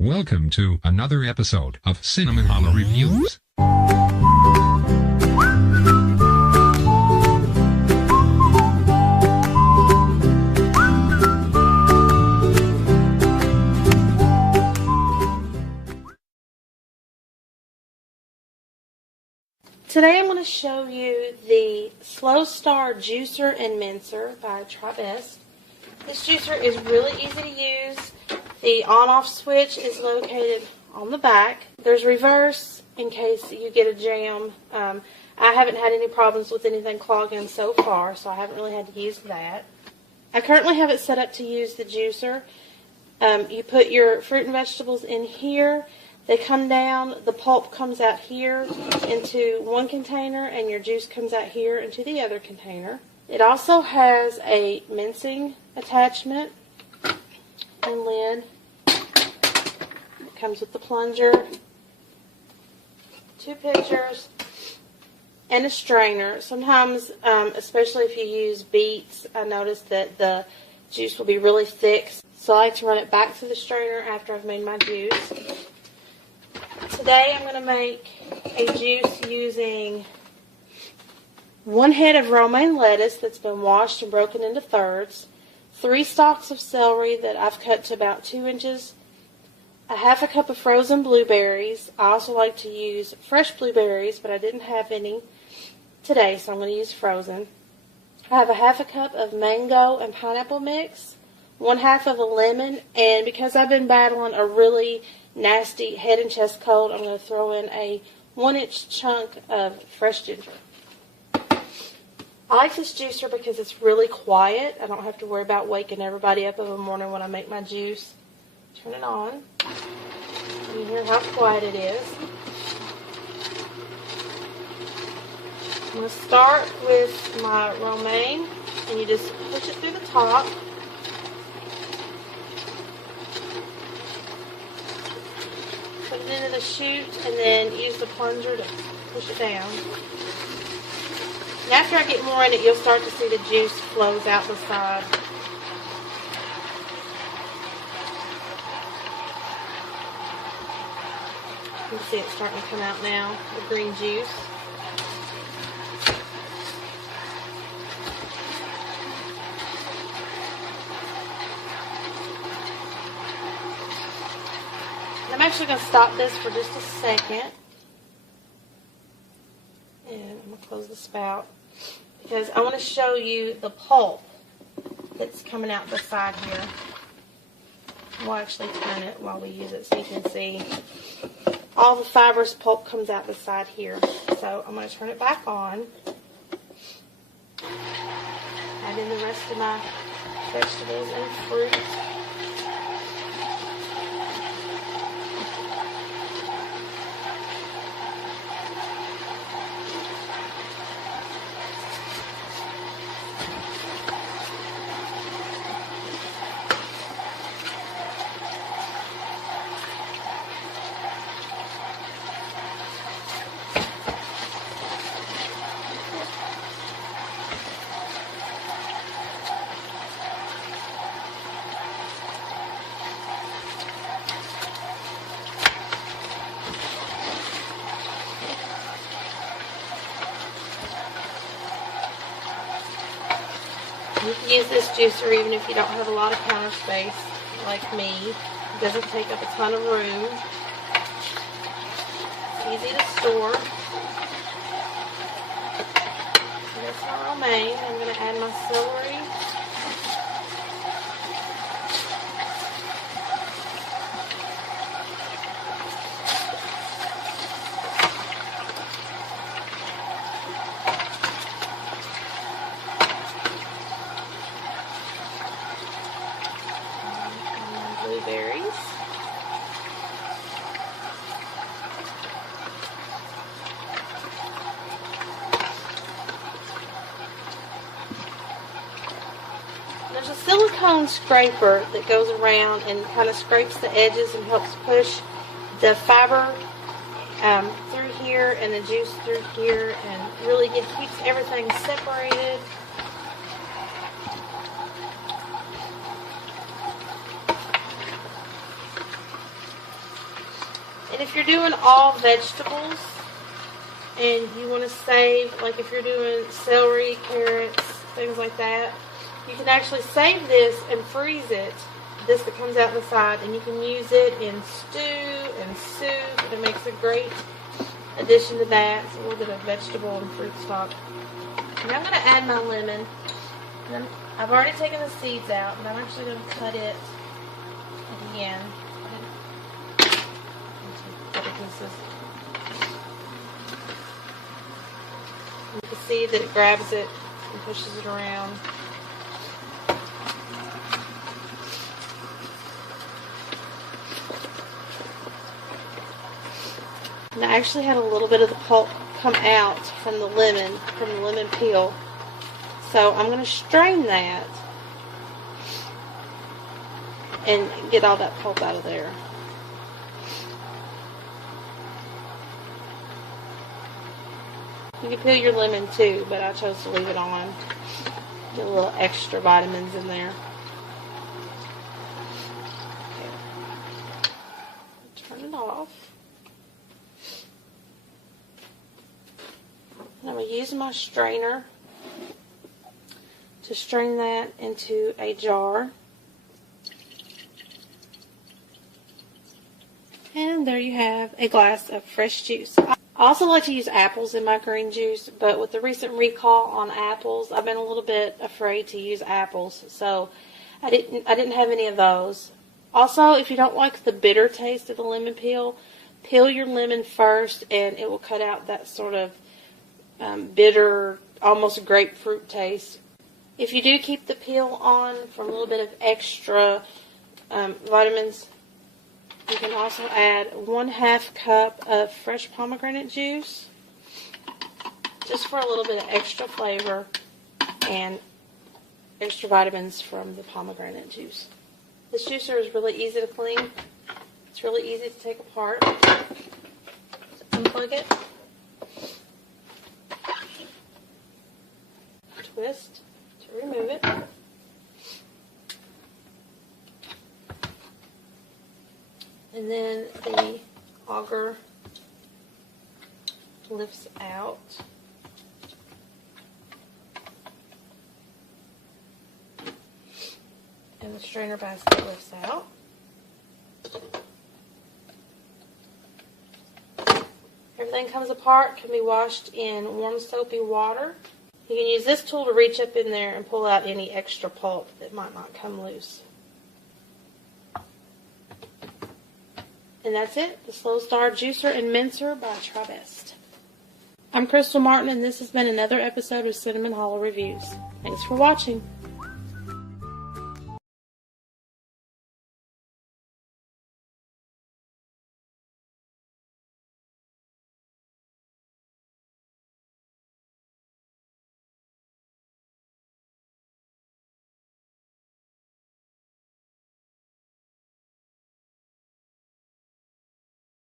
Welcome to another episode of Cinnamon Hollow Reviews. Today I'm going to show you the Slowstar Juicer and Mincer by Tribest. This juicer is really easy to use. The on-off switch is located on the back. There's reverse in case you get a jam. I haven't had any problems with anything clogging so far, so I haven't really had to use that. I currently have it set up to use the juicer. You put your fruit and vegetables in here. They come down, the pulp comes out here into one container, and your juice comes out here into the other container. It also has a mincing attachment and lid. It comes with the plunger, 2 pitchers, and a strainer. Sometimes, especially if you use beets, I notice that the juice will be really thick, so I like to run it back to the strainer after I've made my juice. Today I'm going to make a juice using 1 head of romaine lettuce that's been washed and broken into thirds, 3 stalks of celery that I've cut to about 2 inches, a half a cup of frozen blueberries. I also like to use fresh blueberries, but I didn't have any today, so I'm going to use frozen. I have a half a cup of mango and pineapple mix, 1/2 of a lemon, and because I've been battling a really nasty head and chest cold, I'm going to throw in a 1-inch chunk of fresh ginger. I like this juicer because it's really quiet. I don't have to worry about waking everybody up in the morning when I make my juice. Turn it on. You hear how quiet it is. I'm going to start with my romaine, and you just push it through the top. Put it into the chute and then use the plunger to push it down. And after I get more in it, you'll start to see the juice flows out the side. You can see it's starting to come out now, the green juice. I'm actually going to stop this for just a second, and I'm going to close the spout because I want to show you the pulp that's coming out the side here. We'll actually turn it while we use it so you can see all the fibrous pulp comes out the side here. So I'm going to turn it back on, add in the rest of my vegetables and fruit. You can use this juicer even if you don't have a lot of counter space, like me. It doesn't take up a ton of room. It's easy to store. So that's my romaine. I'm going to add my celery. Blueberries. There's a silicone scraper that goes around and kind of scrapes the edges and helps push the fiber through here and the juice through here, and really keeps everything separated. And if you're doing all vegetables and you want to save, like if you're doing celery, carrots, things like that, you can actually save this and freeze it. This that comes out the side, and you can use it in stew and soup, and it makes a great addition to that. It's a little bit of vegetable and fruit stock. Now I'm going to add my lemon. And I've already taken the seeds out, but I'm actually going to cut it at the end into other pieces. You can see that it grabs it and pushes it around. And I actually had a little bit of the pulp come out from the lemon peel. So I'm going to strain that and get all that pulp out of there. You can peel your lemon too, but I chose to leave it on. Get a little extra vitamins in there. Okay. Turn it off. And I'm going to use my strainer to strain that into a jar. And there you have a glass of fresh juice. I also like to use apples in my green juice, but with the recent recall on apples, I've been a little bit afraid to use apples, so I didn't have any of those. Also, if you don't like the bitter taste of the lemon peel your lemon first, and it will cut out that sort of bitter, almost grapefruit taste. If you do keep the peel on for a little bit of extra vitamins, you can also add 1/2 cup of fresh pomegranate juice, just for a little bit of extra flavor and extra vitamins from the pomegranate juice. This juicer is really easy to clean. It's really easy to take apart. Unplug it. Twist to remove it. And then the auger lifts out. And the strainer basket lifts out. Everything comes apart, can be washed in warm soapy water. You can use this tool to reach up in there and pull out any extra pulp that might not come loose. And that's it, the Slowstar Juicer and Mincer by Tribest. I'm Crystal Martin, and this has been another episode of Cinnamon Hollow Reviews. Thanks for watching.